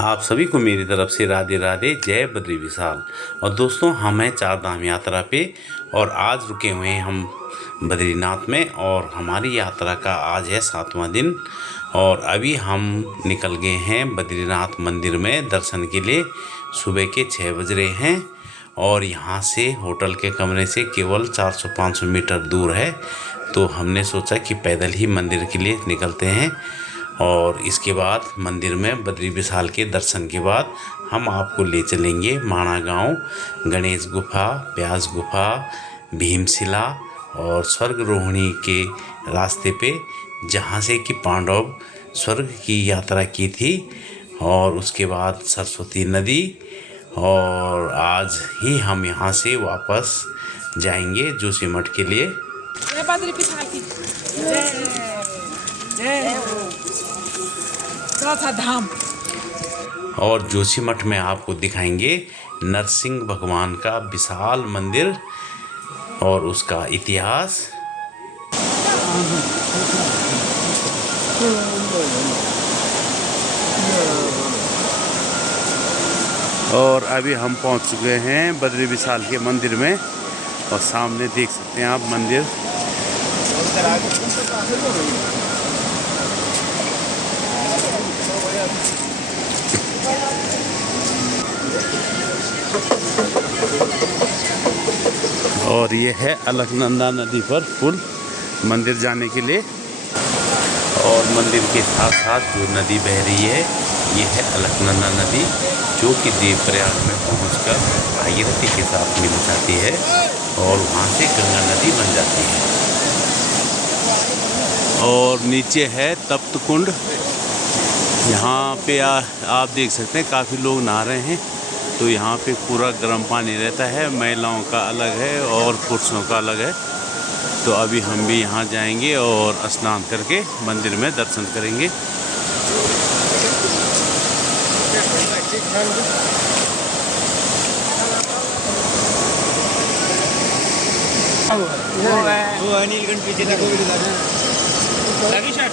आप सभी को मेरी तरफ से राधे राधे, जय बद्री विशाल। और दोस्तों, हम हैं चार धाम यात्रा पे और आज रुके हुए हैं हम बद्रीनाथ में। और हमारी यात्रा का आज है 7वां दिन और अभी हम निकल गए हैं बद्रीनाथ मंदिर में दर्शन के लिए। सुबह के 6 बज रहे हैं और यहाँ से होटल के कमरे से केवल 400-500 मीटर दूर है। तो हमने सोचा कि पैदल ही मंदिर के लिए निकलते हैं और इसके बाद मंदिर में बद्री विशाल के दर्शन के बाद हम आपको ले चलेंगे माणा गांव, गणेश गुफा, व्यास गुफा, भीमशिला और स्वर्ग रोहिणी के रास्ते पे, जहाँ से कि पांडव स्वर्ग की यात्रा की थी। और उसके बाद सरस्वती नदी। और आज ही हम यहाँ से वापस जाएंगे जोशीमठ के लिए। जय बद्री विशाल की जय चौथा धाम। और जोशीमठ में आपको दिखाएंगे नरसिंह भगवान का विशाल मंदिर और उसका इतिहास। और अभी हम पहुंच चुके हैं बद्री विशाल के मंदिर में और सामने देख सकते हैं आप मंदिर। और ये है अलकनंदा नदी पर पुल मंदिर जाने के लिए। और मंदिर के साथ साथ जो नदी बह रही है ये है अलकनंदा नदी, जो कि देवप्रयाग में पहुंचकर भागीरथी के साथ मिल जाती है और वहां से गंगा नदी बन जाती है। और नीचे है तप्त कुंड। यहाँ पे आप देख सकते हैं काफ़ी लोग नहा रहे हैं। तो यहाँ पे पूरा गर्म पानी रहता है, महिलाओं का अलग है और पुरुषों का अलग है। तो अभी हम भी यहाँ जाएंगे और स्नान करके मंदिर में दर्शन करेंगे। वो नीलकंठ पीछे तक लगी शर्ट।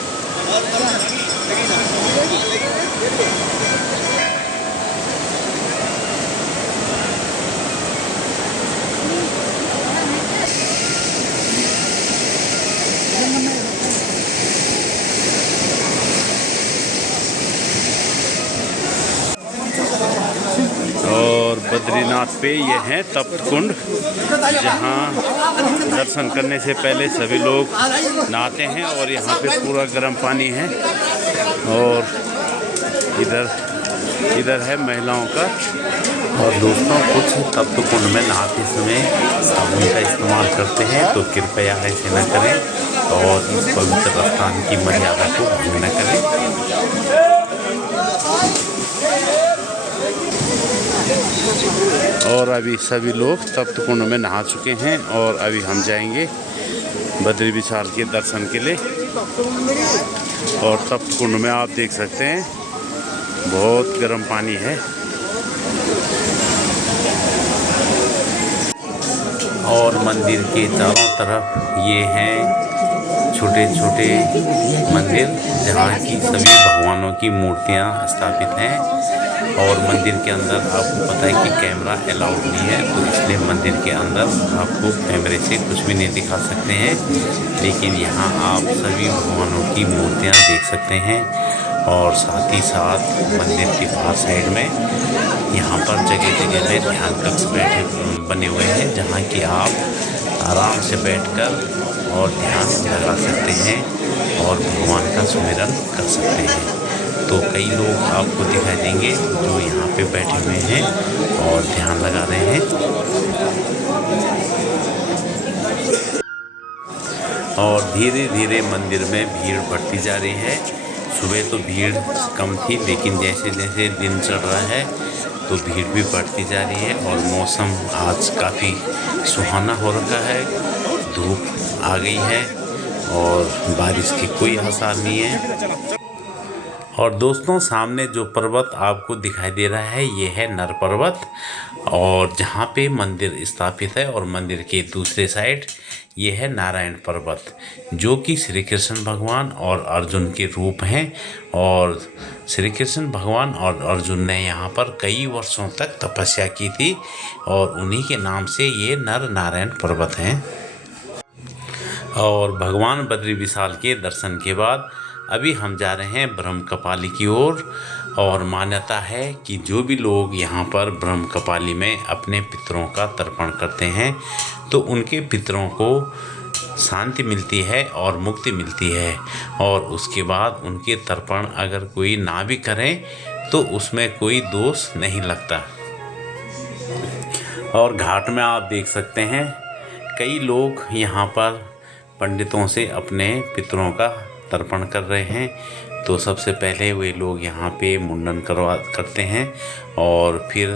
और बद्रीनाथ पे ये है तप्त कुंड, जहाँ दर्शन करने से पहले सभी लोग नहाते हैं। और यहाँ पे पूरा गर्म पानी है। और इधर है महिलाओं का। और दोस्तों, कुछ तप्त कुंड में नहाते समय साबुन का इस्तेमाल करते हैं, तो कृपया ऐसे न करें और इस पवित्र स्थान की मर्यादा को भंग न करें। और अभी सभी लोग तप्त कुंड में नहा चुके हैं और अभी हम जाएंगे बद्री विशाल के दर्शन के लिए। और तप्त कुंड में आप देख सकते हैं बहुत गर्म पानी है। और मंदिर के चारों तरफ ये हैं छोटे छोटे मंदिर, जहाँ की सभी भगवानों की मूर्तियाँ स्थापित हैं। और मंदिर के अंदर आपको पता है कि कैमरा अलाउड नहीं है, तो इसलिए मंदिर के अंदर आपको कैमरे से कुछ भी नहीं दिखा सकते हैं। लेकिन यहाँ आप सभी भगवानों की मूर्तियाँ देख सकते हैं। और साथ ही साथ मंदिर के बाहर साइड में यहाँ पर जगह जगह में ध्यान कक्ष बने हुए हैं, जहाँ कि आप आराम से बैठकर और ध्यान लगा सकते हैं और भगवान का सुमिरन कर सकते हैं। तो कई लोग आपको दिखाई देंगे जो यहाँ पे बैठे हुए हैं और ध्यान लगा रहे हैं। और धीरे धीरे मंदिर में भीड़ बढ़ती जा रही है। सुबह तो भीड़ कम थी, लेकिन जैसे जैसे दिन चढ़ रहा है तो भीड़ भी बढ़ती जा रही है। और मौसम आज काफ़ी सुहाना हो रखा है, धूप आ गई है और बारिश के कोई आसार नहीं है। और दोस्तों सामने जो पर्वत आपको दिखाई दे रहा है ये है नर पर्वत, और जहाँ पे मंदिर स्थापित है, और मंदिर के दूसरे साइड ये है नारायण पर्वत, जो कि श्री कृष्ण भगवान और अर्जुन के रूप हैं। और श्री कृष्ण भगवान और अर्जुन ने यहाँ पर कई वर्षों तक तपस्या की थी, और उन्हीं के नाम से ये नर नारायण पर्वत हैं। और भगवान बद्री विशाल के दर्शन के बाद अभी हम जा रहे हैं ब्रह्मकपाली की ओर। और मान्यता है कि जो भी लोग यहाँ पर ब्रह्मकपाली में अपने पितरों का तर्पण करते हैं तो उनके पितरों को शांति मिलती है और मुक्ति मिलती है, और उसके बाद उनके तर्पण अगर कोई ना भी करें तो उसमें कोई दोष नहीं लगता। और घाट में आप देख सकते हैं कई लोग यहाँ पर पंडितों से अपने पितरों का तर्पण कर रहे हैं। तो सबसे पहले वे लोग यहाँ पे मुंडन करते हैं, और फिर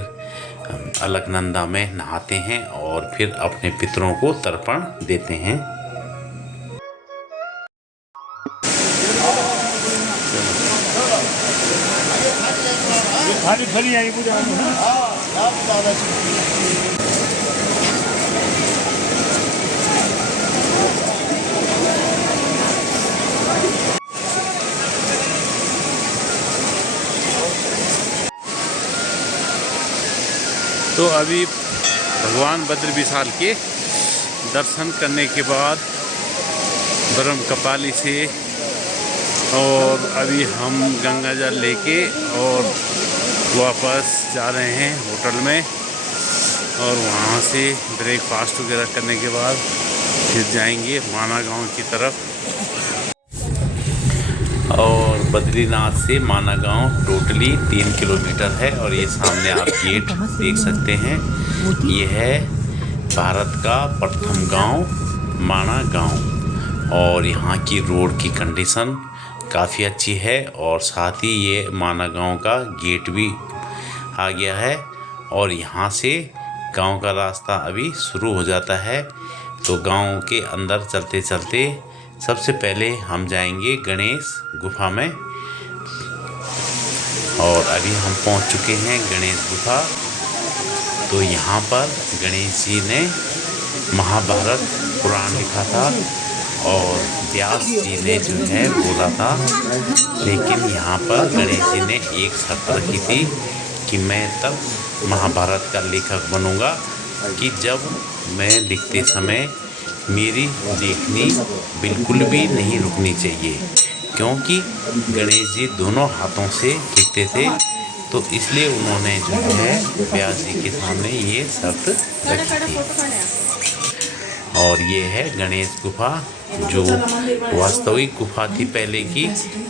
अलकनंदा में नहाते हैं, और फिर अपने पितरों को तर्पण देते हैं। खाली खाली आई पूजा तो अभी भगवान बद्री विशाल के दर्शन करने के बाद ब्रह्मकपाली से, और अभी हम गंगा जल लेके और वापस जा रहे हैं होटल में, और वहाँ से ब्रेकफास्ट वगैरह करने के बाद फिर जाएंगे माना गांव की तरफ। और बद्रीनाथ से माना गांव टोटली 3 किलोमीटर है, और ये सामने आप गेट देख सकते हैं। ये है भारत का प्रथम गांव माना गांव, और यहाँ की रोड की कंडीशन काफ़ी अच्छी है, और साथ ही ये माना गांव का गेट भी आ गया है, और यहाँ से गांव का रास्ता अभी शुरू हो जाता है। तो गांव के अंदर चलते चलते सबसे पहले हम जाएंगे गणेश गुफा में, और अभी हम पहुंच चुके हैं गणेश गुफा। तो यहाँ पर गणेश जी ने महाभारत पुराण लिखा था, और व्यास जी ने जो है बोला था, लेकिन यहाँ पर गणेश जी ने एक शर्त रखी थी कि मैं तब महाभारत का लेखक बनूंगा कि जब मैं लिखते समय मेरी लेखनी बिल्कुल भी नहीं रुकनी चाहिए, क्योंकि गणेश जी दोनों हाथों से लिखते थे। तो इसलिए उन्होंने जो है व्यास जी के सामने ये शर्त रखी थी। और ये है गणेश गुफा, जो वास्तविक गुफा थी पहले की,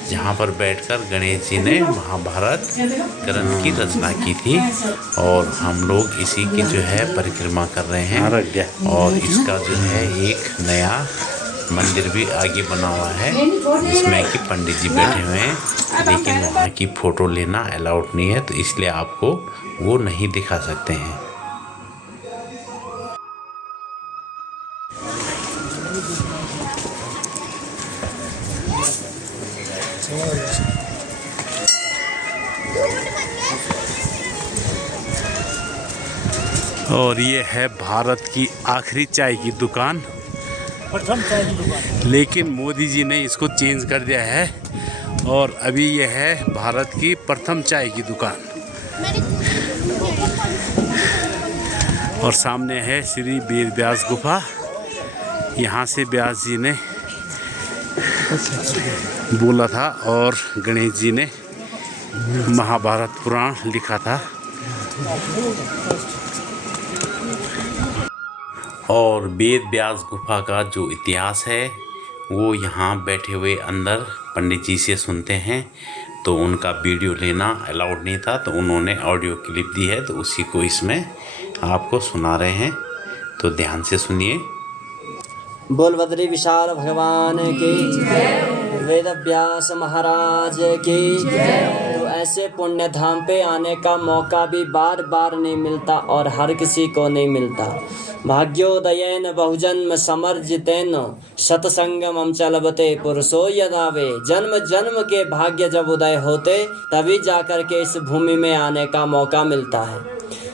जहाँ पर बैठकर गणेश जी ने महाभारत ग्रंथ की रचना की थी। और हम लोग इसी की जो है परिक्रमा कर रहे हैं, और इसका जो है एक नया मंदिर भी आगे बना हुआ है, जिसमें कि पंडित जी बैठे हुए हैं, लेकिन वहाँ की फ़ोटो लेना अलाउड नहीं है, तो इसलिए आपको वो नहीं दिखा सकते हैं। और ये है भारत की आखिरी चाय की दुकान, प्रथम चाय की दुकान, लेकिन मोदी जी ने इसको चेंज कर दिया है, और अभी ये है भारत की प्रथम चाय की दुकान। और सामने है श्री वेद व्यास गुफा, यहाँ से व्यास जी ने बोला था, और गणेश जी ने महाभारत पुराण लिखा था। और वेद व्यास गुफा का जो इतिहास है वो यहाँ बैठे हुए अंदर पंडित जी से सुनते हैं। तो उनका वीडियो लेना अलाउड नहीं था, तो उन्होंने ऑडियो क्लिप दी है, तो उसी को इसमें आपको सुना रहे हैं, तो ध्यान से सुनिए। बोल बद्री विशाल भगवान की, वेद व्यास महाराज की। तो ऐसे पुण्य धाम पे आने का मौका भी बार बार नहीं मिलता, और हर किसी को नहीं मिलता। भाग्योदयेन बहुजन्म समर्जितेन सत्संगमं च लभते पुरुषो यदा वे। जन्म जन्म के भाग्य जब उदय होते तभी जाकर के इस भूमि में आने का मौका मिलता है।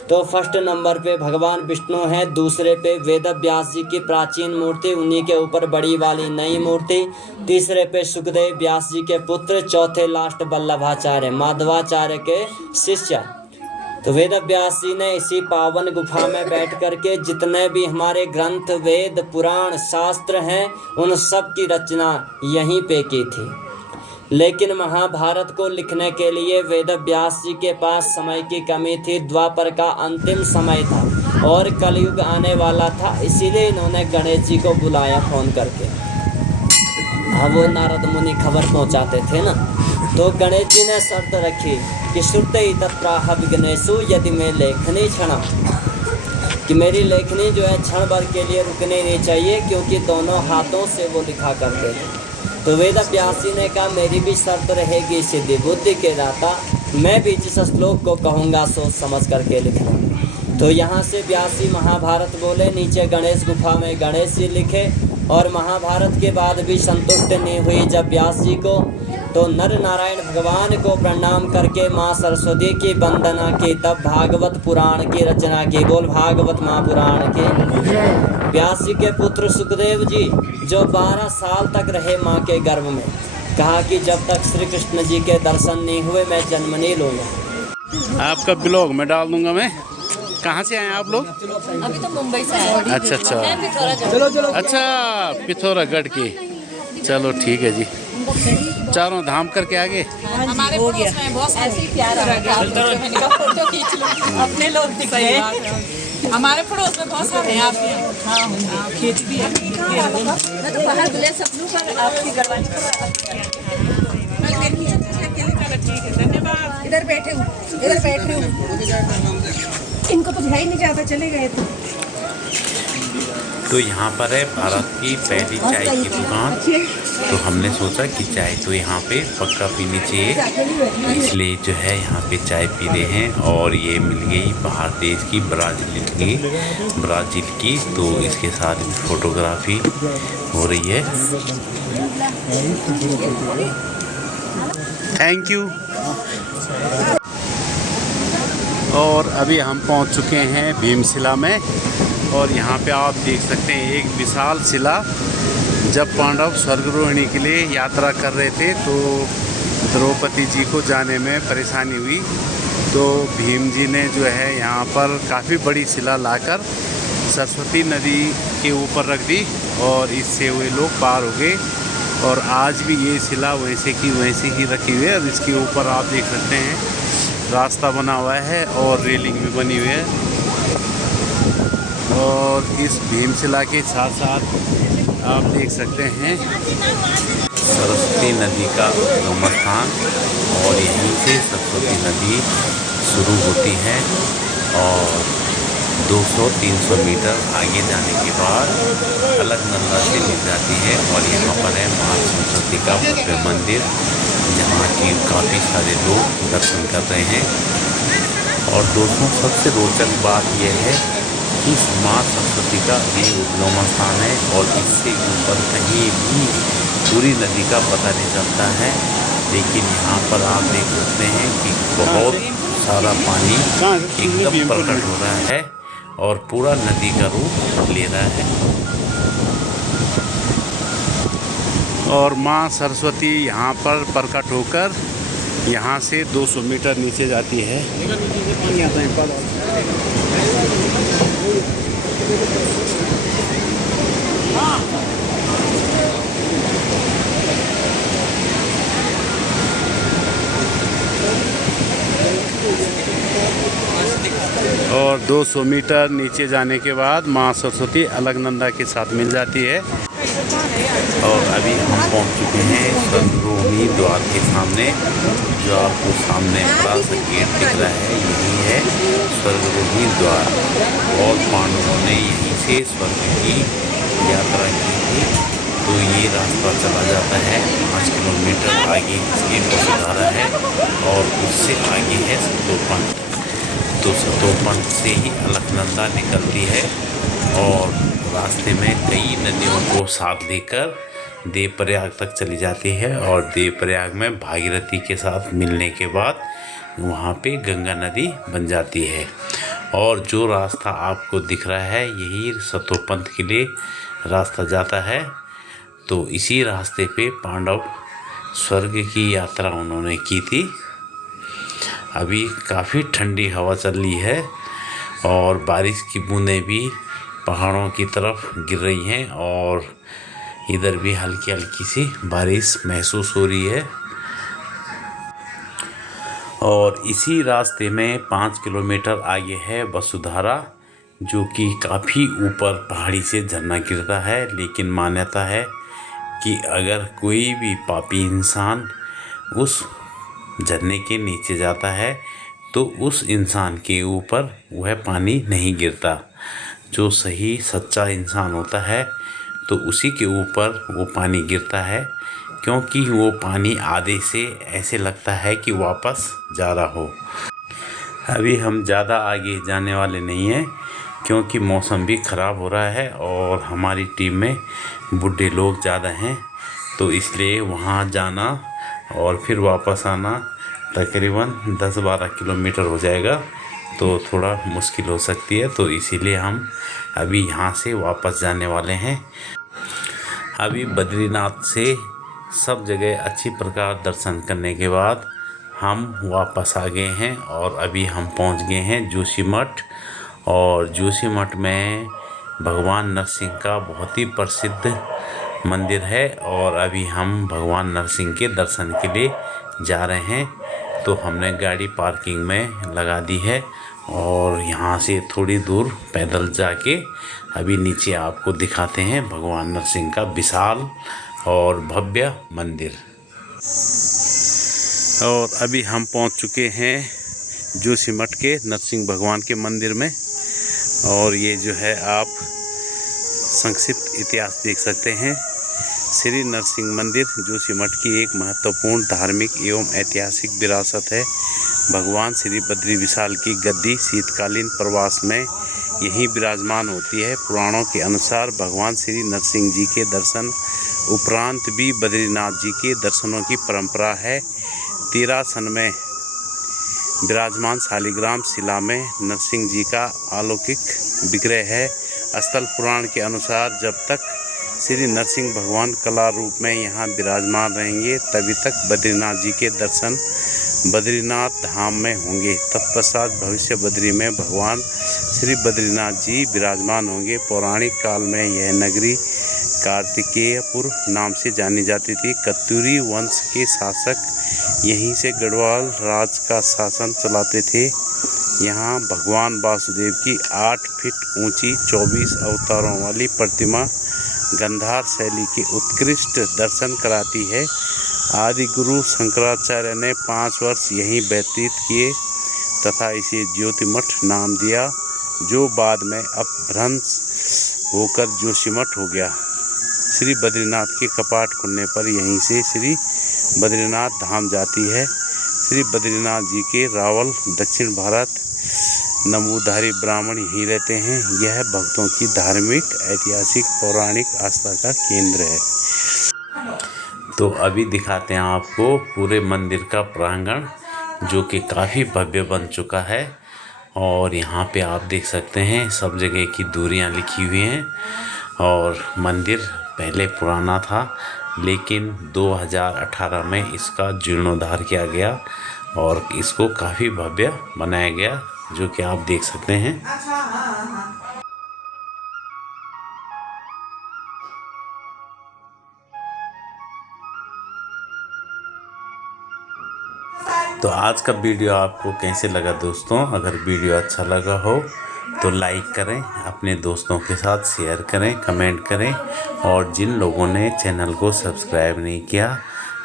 तो फर्स्ट नंबर पे भगवान विष्णु है, दूसरे पे वेद व्यास जी की प्राचीन मूर्ति, उन्हीं के ऊपर बड़ी वाली नई मूर्ति, तीसरे पे सुखदेव व्यास जी के पुत्र, चौथे लास्ट वल्लभाचार्य माधवाचार्य के शिष्य। तो वेद व्यास जी ने इसी पावन गुफा में बैठ करके जितने भी हमारे ग्रंथ वेद पुराण शास्त्र हैं उन सब की रचना यहीं पे की थी। लेकिन महाभारत को लिखने के लिए वेद व्यास जी के पास समय की कमी थी, द्वापर का अंतिम समय था और कलयुग आने वाला था, इसीलिए इन्होंने गणेश जी को बुलाया फ़ोन करके। हाँ, वो नारद मुनि खबर पहुंचाते थे ना। तो गणेश जी ने शर्त रखी कि श्रुते तत्राह विघ्नेषु यदि मैं लेखनी क्षण, कि मेरी लेखनी जो है क्षण भर के लिए रुकनी नहीं चाहिए, क्योंकि दोनों हाथों से वो लिखा करते थे। तो वेद व्यास जी ने कहा मेरी भी शर्त रहेगी सिद्धि बुद्धि के दाता, मैं भी जिस श्लोक को कहूँगा सोच समझ करके लिखना। तो यहाँ से व्यास जी महाभारत बोले, नीचे गणेश गुफा में गणेश जी लिखे। और महाभारत के बाद भी संतुष्ट नहीं हुई जब व्यास जी को, तो नर नारायण भगवान को प्रणाम करके माँ सरस्वती की वंदना की, तब भागवत पुराण की रचना की। बोल भागवत महापुराण की। व्यास जी के पुत्र सुखदेव जी जो 12 साल तक रहे माँ के गर्भ में, कहा कि जब तक श्री कृष्ण जी के दर्शन नहीं हुए मैं जन्म नहीं लूँगा। आपका ब्लॉग में डाल दूंगा मैं। कहाँ से आए आप लोग? अभी तो मुंबई से आए। अच्छा अच्छा चलो अच्छा, पिथौरागढ़ की। चलो ठीक है जी, चारों धाम करके आगे। हमारे पड़ोस में बहुत ऐसे ही प्यार आ गया, मैंने कहा फोटो खींच लो, अपने लोग दिख रहे हैं। हमारे पड़ोस में बहुत सारे हैं आपके। हाँ, खींच भी है। मैं तो बाहर गुले सपनों पर आपकी गड़वानी ठीक है, धन्यवाद। इधर बैठे हूँ। इनको तो ध्यान नहीं जाता, चले गए तो यहाँ पर है भारत की पहली चाय की दुकान। तो हमने सोचा कि चाय तो यहाँ पे पक्का पीनी चाहिए, इसलिए जो है यहाँ पे चाय पी रहे हैं। और ये मिल गई बाहर देश की ब्राज़ील की, तो इसके साथ भी फोटोग्राफी हो रही है। Thank you. और अभी हम पहुंच चुके हैं भीमशिला में, और यहाँ पे आप देख सकते हैं एक विशाल शिला। जब पांडव स्वर्गरोहिणी के लिए यात्रा कर रहे थे तो द्रौपदी जी को जाने में परेशानी हुई, तो भीम जी ने जो है यहाँ पर काफ़ी बड़ी शिला लाकर सरस्वती नदी के ऊपर रख दी, और इससे वे लोग पार हो गए। और आज भी ये शिला वैसे की वैसे ही रखी हुई है। और इसके ऊपर आप देख सकते हैं रास्ता बना हुआ है और रेलिंग भी बनी हुई है। और इस भीमशिला के साथ साथ आप देख सकते हैं सरस्वती नदी का उद्गम स्थान, और यहीं से सरस्वती नदी शुरू होती है और 200-300 मीटर आगे जाने के बाद अलकनंदा से मिल जाती है। और यहाँ पर है माँ सरस्वती का भव्य मंदिर, जहाँ की काफ़ी सारे लोग दर्शन कर रहे हैं। और दोस्तों सबसे रोचक बात यह है कि माँ सरस्वती का ये उद्गम स्थान है, और इससे ऊपर कहीं भी पूरी नदी का पता नहीं चलता है। लेकिन यहाँ पर आप देख सकते हैं कि बहुत सारा पानी एकदम प्रकट हो रहा है और पूरा नदी का रूप ले रहा है। और माँ सरस्वती यहाँ पर प्रकट होकर यहाँ से 200 मीटर नीचे जाती है। और 200 मीटर नीचे जाने के बाद माँ सरस्वती अलकनंदा के साथ मिल जाती है। और अभी हम पहुंच चुके हैं स्वर्गरोहिणी द्वार के सामने। जो आपको सामने बड़ा सा गेट दिख रहा है, यही है स्वर्गरोहिणी द्वार। और पांडवों ने यहीं से स्वर्ग की यात्रा की थी। तो ये रास्ता चला जाता है 5 किलोमीटर आगे इसके बसुधारा है, और उससे आगे है संतोपन। तो सतोपंथ से ही अलकनंदा निकलती है और रास्ते में कई नदियों को साथ लेकर देवप्रयाग तक चली जाती है और देवप्रयाग में भागीरथी के साथ मिलने के बाद वहाँ पे गंगा नदी बन जाती है। और जो रास्ता आपको दिख रहा है यही सतोपंथ के लिए रास्ता जाता है। तो इसी रास्ते पे पांडव स्वर्ग की यात्रा उन्होंने की थी। अभी काफ़ी ठंडी हवा चल रही है और बारिश की बूंदें भी पहाड़ों की तरफ गिर रही हैं और इधर भी हल्की हल्की सी बारिश महसूस हो रही है। और इसी रास्ते में 5 किलोमीटर आगे है वसुधारा, जो कि काफ़ी ऊपर पहाड़ी से झरना गिरता है। लेकिन मान्यता है कि अगर कोई भी पापी इंसान उस झरने के नीचे जाता है तो उस इंसान के ऊपर वह पानी नहीं गिरता। जो सही सच्चा इंसान होता है तो उसी के ऊपर वो पानी गिरता है, क्योंकि वो पानी आधे से ऐसे लगता है कि वापस जा रहा हो। अभी हम ज़्यादा आगे जाने वाले नहीं हैं क्योंकि मौसम भी ख़राब हो रहा है और हमारी टीम में बूढ़े लोग ज़्यादा हैं, तो इसलिए वहाँ जाना और फिर वापस आना तकरीबन 10-12 किलोमीटर हो जाएगा, तो थोड़ा मुश्किल हो सकती है। तो इसीलिए हम अभी यहाँ से वापस जाने वाले हैं। अभी बद्रीनाथ से सब जगह अच्छी प्रकार दर्शन करने के बाद हम वापस आ गए हैं और अभी हम पहुंच गए हैं जोशीमठ। और जोशीमठ में भगवान नरसिंह का बहुत ही प्रसिद्ध मंदिर है और अभी हम भगवान नरसिंह के दर्शन के लिए जा रहे हैं। तो हमने गाड़ी पार्किंग में लगा दी है और यहाँ से थोड़ी दूर पैदल जाके अभी नीचे आपको दिखाते हैं भगवान नरसिंह का विशाल और भव्य मंदिर। और अभी हम पहुँच चुके हैं जोशीमठ के नरसिंह भगवान के मंदिर में। और ये जो है आप संक्षिप्त इतिहास देख सकते हैं। श्री नरसिंह मंदिर जोशीमठ की एक महत्वपूर्ण धार्मिक एवं ऐतिहासिक विरासत है। भगवान श्री बद्री विशाल की गद्दी शीतकालीन प्रवास में यहीं विराजमान होती है। पुराणों के अनुसार भगवान श्री नरसिंह जी के दर्शन उपरांत भी बद्रीनाथ जी के दर्शनों की परंपरा है। तीरासन में विराजमान शालिग्राम शिला में नरसिंह जी का अलौकिक विग्रह है। स्थल पुराण के अनुसार जब तक श्री नरसिंह भगवान कला रूप में यहाँ विराजमान रहेंगे तभी तक बद्रीनाथ जी के दर्शन बद्रीनाथ धाम में होंगे। तत्पश्चात भविष्य बद्री में भगवान श्री बद्रीनाथ जी विराजमान होंगे। पौराणिक काल में यह नगरी कार्तिकेयपुर नाम से जानी जाती थी। कत्यूरी वंश के शासक यहीं से गढ़वाल राज का शासन चलाते थे। यहाँ भगवान वासुदेव की 8 फीट ऊंची 24 अवतारों वाली प्रतिमा गंधार शैली के उत्कृष्ट दर्शन कराती है। आदि गुरु शंकराचार्य ने 5 वर्ष यहीं व्यतीत किए तथा इसे ज्योतिमठ नाम दिया, जो बाद में अपभ्रंश होकर जोशीमठ हो गया। श्री बद्रीनाथ के कपाट खुलने पर यहीं से श्री बद्रीनाथ धाम जाती है। श्री बद्रीनाथ जी के रावल दक्षिण भारत नमूधारी ब्राह्मण यहीं रहते हैं। यह भक्तों की धार्मिक, ऐतिहासिक, पौराणिक आस्था का केंद्र है। तो अभी दिखाते हैं आपको पूरे मंदिर का प्रांगण, जो कि काफ़ी भव्य बन चुका है। और यहाँ पे आप देख सकते हैं सब जगह की दूरियाँ लिखी हुई हैं। और मंदिर पहले पुराना था, लेकिन 2018 में इसका जीर्णोद्धार किया गया और इसको काफ़ी भव्य बनाया गया, जो कि आप देख सकते हैं। तो आज का वीडियो आपको कैसे लगा दोस्तों? अगर वीडियो अच्छा लगा हो तो लाइक करें, अपने दोस्तों के साथ शेयर करें, कमेंट करें। और जिन लोगों ने चैनल को सब्सक्राइब नहीं किया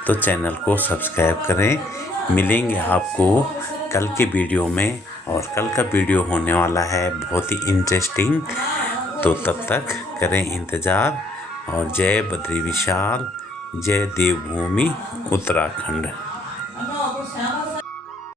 तो चैनल को सब्सक्राइब करें। मिलेंगे आपको कल के वीडियो में, और कल का वीडियो होने वाला है बहुत ही इंटरेस्टिंग। तो तब तक करें इंतज़ार। और जय बद्री विशाल, जय देवभूमि उत्तराखंड।